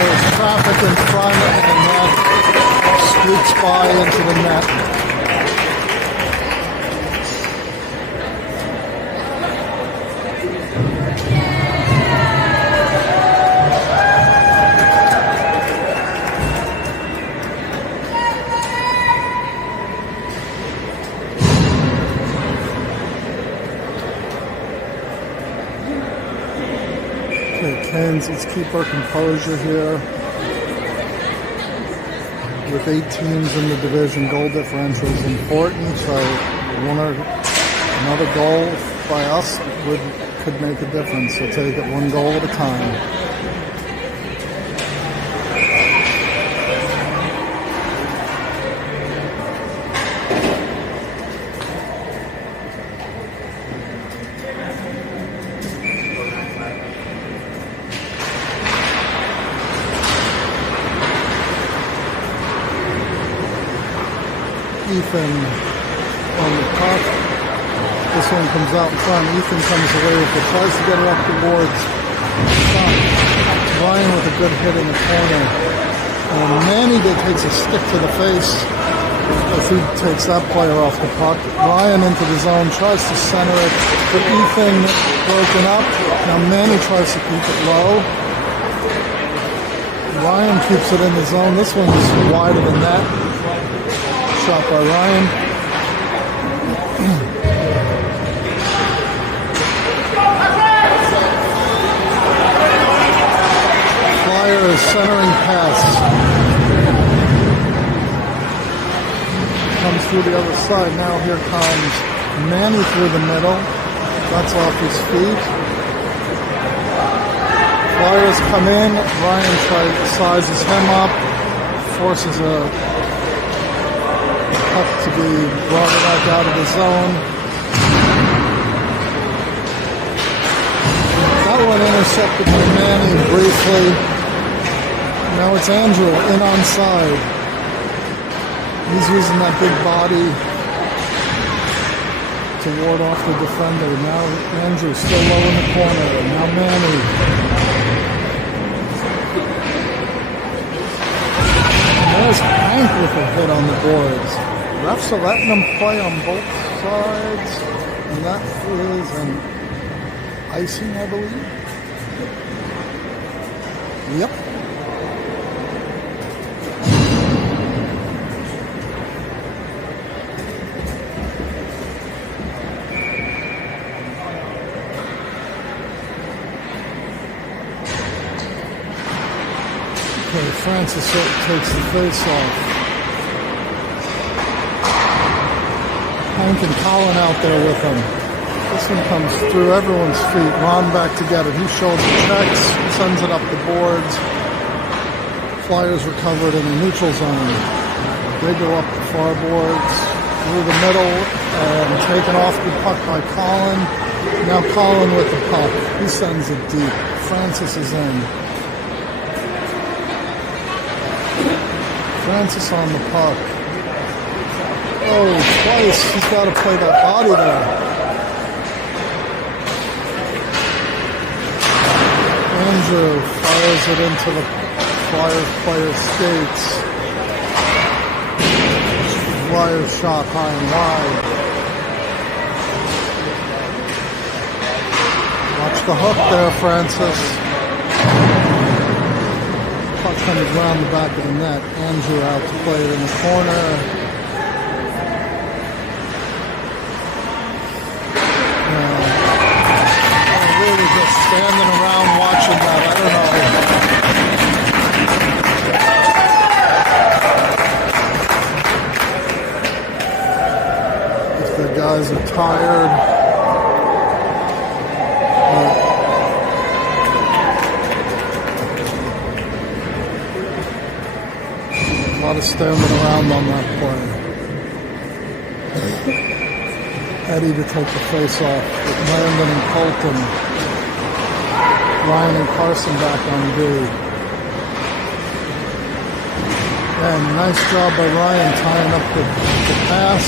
There's traffic in front, and that scoots by into the net. Canes, let's keep our composure here. With 8 teams in the division, goal differential is important, so another goal by us could make a difference. So take it one goal at a time. Ethan on the puck. This one comes out in front. Ethan comes away with it, tries to get it up the boards. Ryan with a good hit in the corner. And Manny takes a stick to the face as he takes that player off the puck. Ryan into the zone, tries to center it, but Ethan broken up. Now Manny tries to keep it low. Ryan keeps it in the zone. This one's wide of the net. Shot by Ryan. Flyers centering pass. Comes through the other side. Now here comes Manny through the middle. That's off his feet. Flyers come in. Ryan sizes him up. Forces a puck to be brought back out of the zone. That one intercepted by Manny briefly. Now it's Andrew in onside. He's using that big body to ward off the defender. Now Andrew still low in the corner. Now Manny. And there's Hank with a hit on the boards. Refs are letting them play on both sides, and that is an icing, I believe. Yep. Okay, Francis takes the face off. Hank and Colin out there with him. This one comes through everyone's feet. Ron back to get it. He shoulder checks, sends it up the boards. Flyers recovered in the neutral zone. They go up the far boards, through the middle, and taken off the puck by Colin. Now Colin with the puck. He sends it deep. Francis is in. Francis on the puck. Oh, twice. He's got to play that body there. Andrew fires it into the Flyers player's skates. Flyers shot high and wide. Watch the hook there, Francis. Puck coming around the back of the net. Andrew out to play it in the corner. Really just standing around watching that. I don't know. If the guys are tired. A lot of standing around on that play. Eddie to take the face off with Landon and Colton. Ryan and Carson back on D. And nice job by Ryan tying up the pass.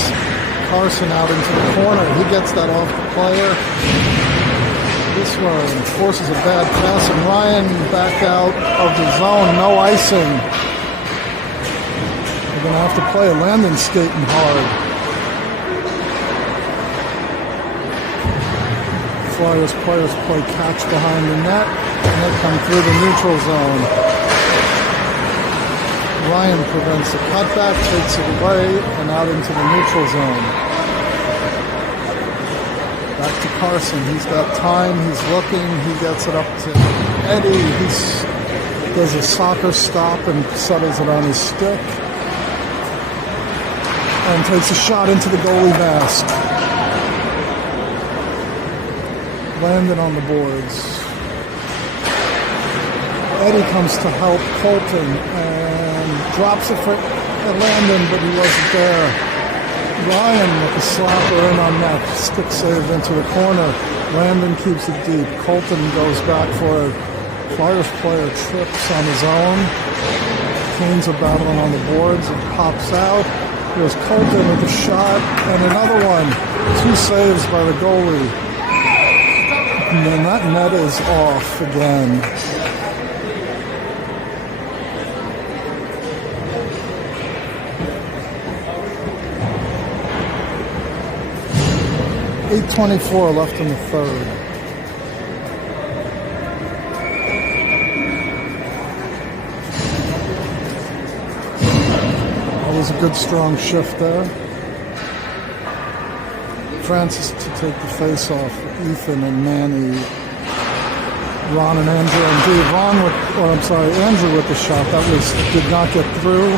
Carson out into the corner. He gets that off the player. This one forces a bad pass, and Ryan back out of the zone. No icing. They're going to have to play. Landon skating hard. Flyers players play catch behind the net, and they come through the neutral zone. Ryan prevents the cutback, takes it away, and out into the neutral zone. Back to Carson. He's got time. He's looking. He gets it up to Eddie. He does a soccer stop and settles it on his stick. And takes a shot into the goalie mask. Landon on the boards. Eddie comes to help Colton and drops it for Landon, but he wasn't there. Ryan with the slapper in on net. Stick saved into the corner. Landon keeps it deep. Colton goes back for it. Flyers player trips on his own. Canes are battling on the boards. It pops out. Here's Colton with a shot and another one. 2 saves by the goalie. And then that net is off again. .8:24 left in the third. That was a good strong shift there. Francis to take the face off. Ethan and Manny. Ron and Andrew and D. Andrew with the shot. That did not get through.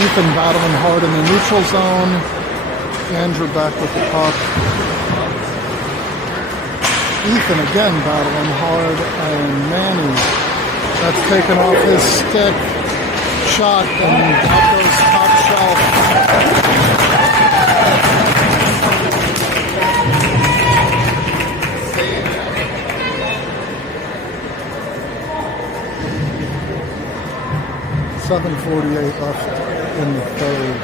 Ethan battling hard in the neutral zone. Andrew back with the puck. Ethan again battling hard, and Manny. That's taken off his stick. Shot, and out goes top shelf. .7:48 left in the third.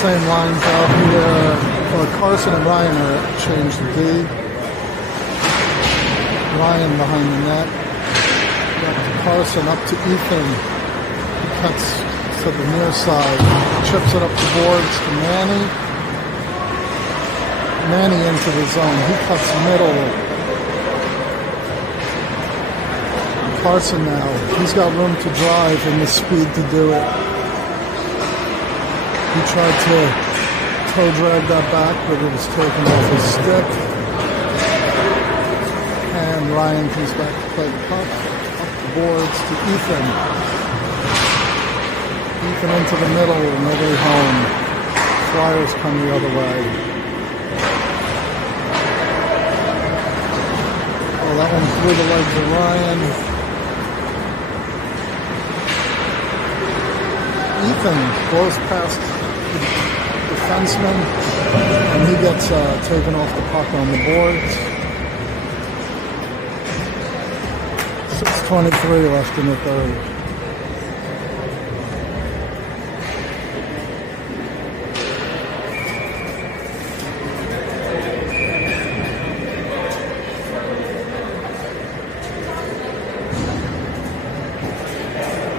Same lines out here. Carson and Ryan are changed to D. Ryan behind the net. Back to Carson, up to Ethan. He cuts to the near side. Chips it up the boards to Manny. Manny into the zone. He cuts middle. Carson now. He's got room to drive and the speed to do it. He tried to toe dragged that back, but it was taken off his stick. And Ryan comes back to play the puck. Up the boards to Ethan. Ethan into the middle, nobody home. Flyers come the other way. Oh, that one through the legs of Ryan. Ethan goes past the defenseman, and he gets taken off the puck on the boards. 6:23 left in the third.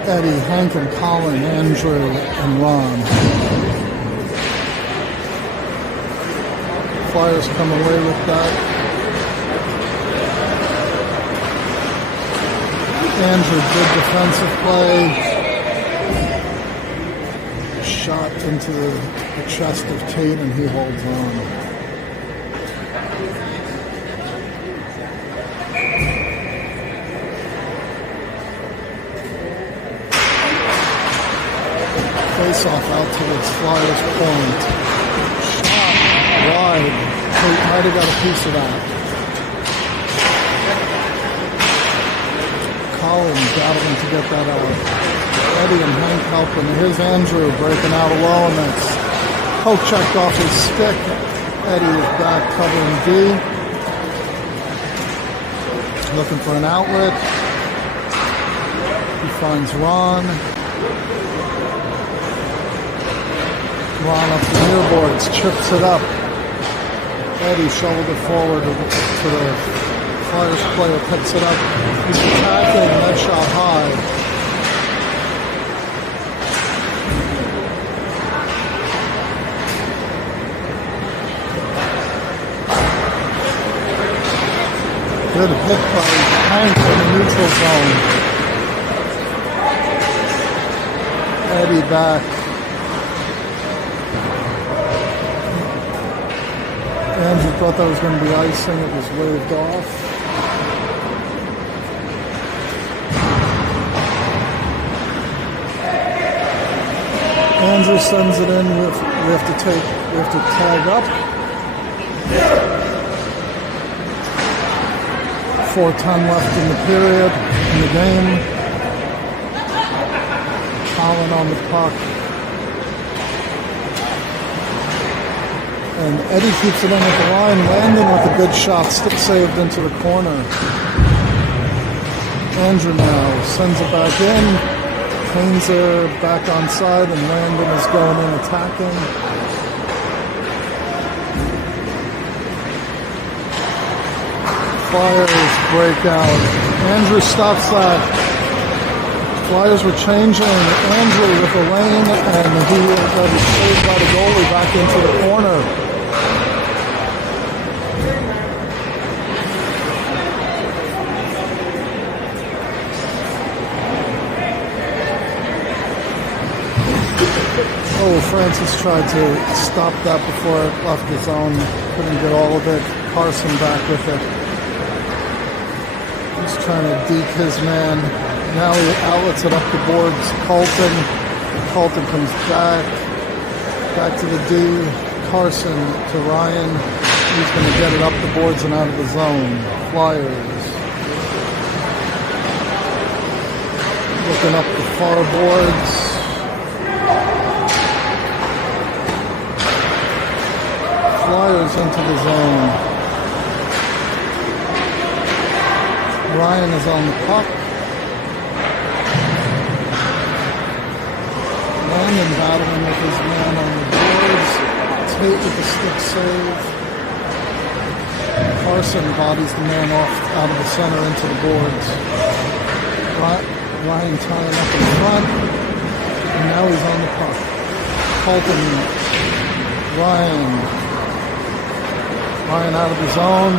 Eddie, Hank, and Colin, Andrew, and Ron. Flyers come away with that. Andrew, good defensive play. Shot into the chest of Tate, and he holds on. Face-off out towards Flyers point. Shot wide. Tate might have got a piece of that. Colin battling to get that out. Eddie and Hank helping. Here's Andrew breaking out alone. That's poke checked off his stick. Eddie is back covering D. Looking for an outlet. He finds Ron. Ron up the near boards, chips it up. Eddie shoveled it forward to the Flyers player, picks it up. He's attacking, that shot high. Good hit by Hank in the neutral zone. Eddie back. Andrew thought that was going to be icing. It was waved off. Andrew sends it in. We have to tag up. 4:10 left in the period in the game. Colin on the puck. And Eddie keeps it in at the line. Landon with a good shot, stick saved into the corner. Andrew now sends it back in. Canes are back on side, and Landon is going in attacking. Flyers break out. Andrew stops that. Flyers were changing. Andrew with a lane, and he got saved by the goalie back into the corner. Oh, Francis tried to stop that before it left his own. Couldn't get all of it. Carson back with it. He's trying to deke his man. Now he outlets it up the boards. Colton comes back to the D. Carson to Ryan. He's going to get it up the boards and out of the zone. Flyers. Looking up the far boards. Flyers into the zone. Ryan is on the puck. Landon battling with his man on the boards. Tate with the stick save. Carson bodies the man off out of the center into the boards. Ryan tying up in front. And now he's on the puck. Colton. Ryan out of his zone.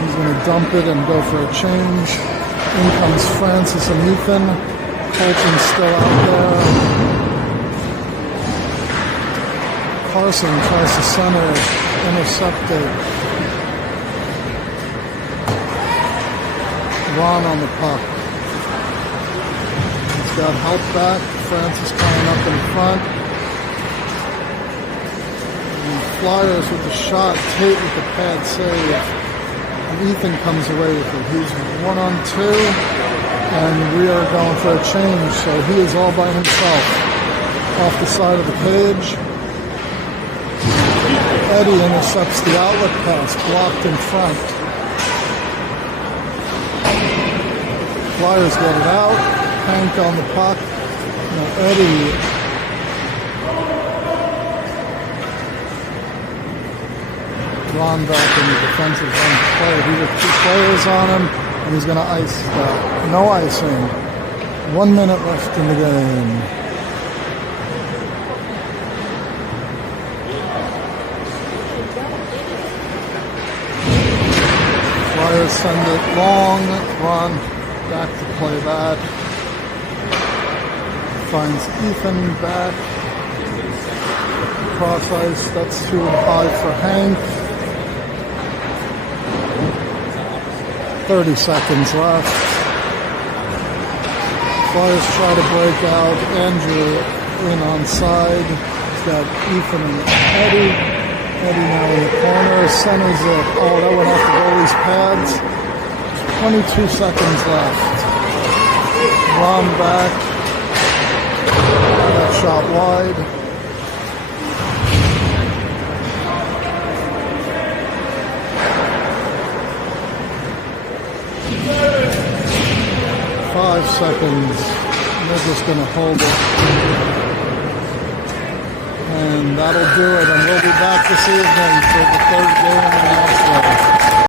He's going to dump it and go for a change. In comes Francis and Ethan. Colton's still out there. Carson tries to center, intercepted. Ron on the puck. He's got help back. Francis coming up in front. And Flyers with the shot. Tate with the pad save. And Ethan comes away with it. He's 1-on-2. And we are going for a change. So he is all by himself. Off the side of the cage. Eddie intercepts the outlet pass. Blocked in front. Flyers get it out. Hank on the puck. Now Eddie. Ron back in the defensive zone to play. He with 2 players on him, and he's going to ice that. No icing. 1 minute left in the game. Flyers send it long. Ron back to play that. Finds Ethan back. Cross ice, that's too high for Hank. 30 seconds left. Flyers try to break out. Andrew in on side. He's got Ethan and Eddie. Eddie now in the corner. Centers it. Oh, that went off the goalie's pads. 22 seconds left. Ron back. That shot wide. Five seconds. They're just going to hold it. And that'll do it. And we'll be back this evening for the third game in Nashville.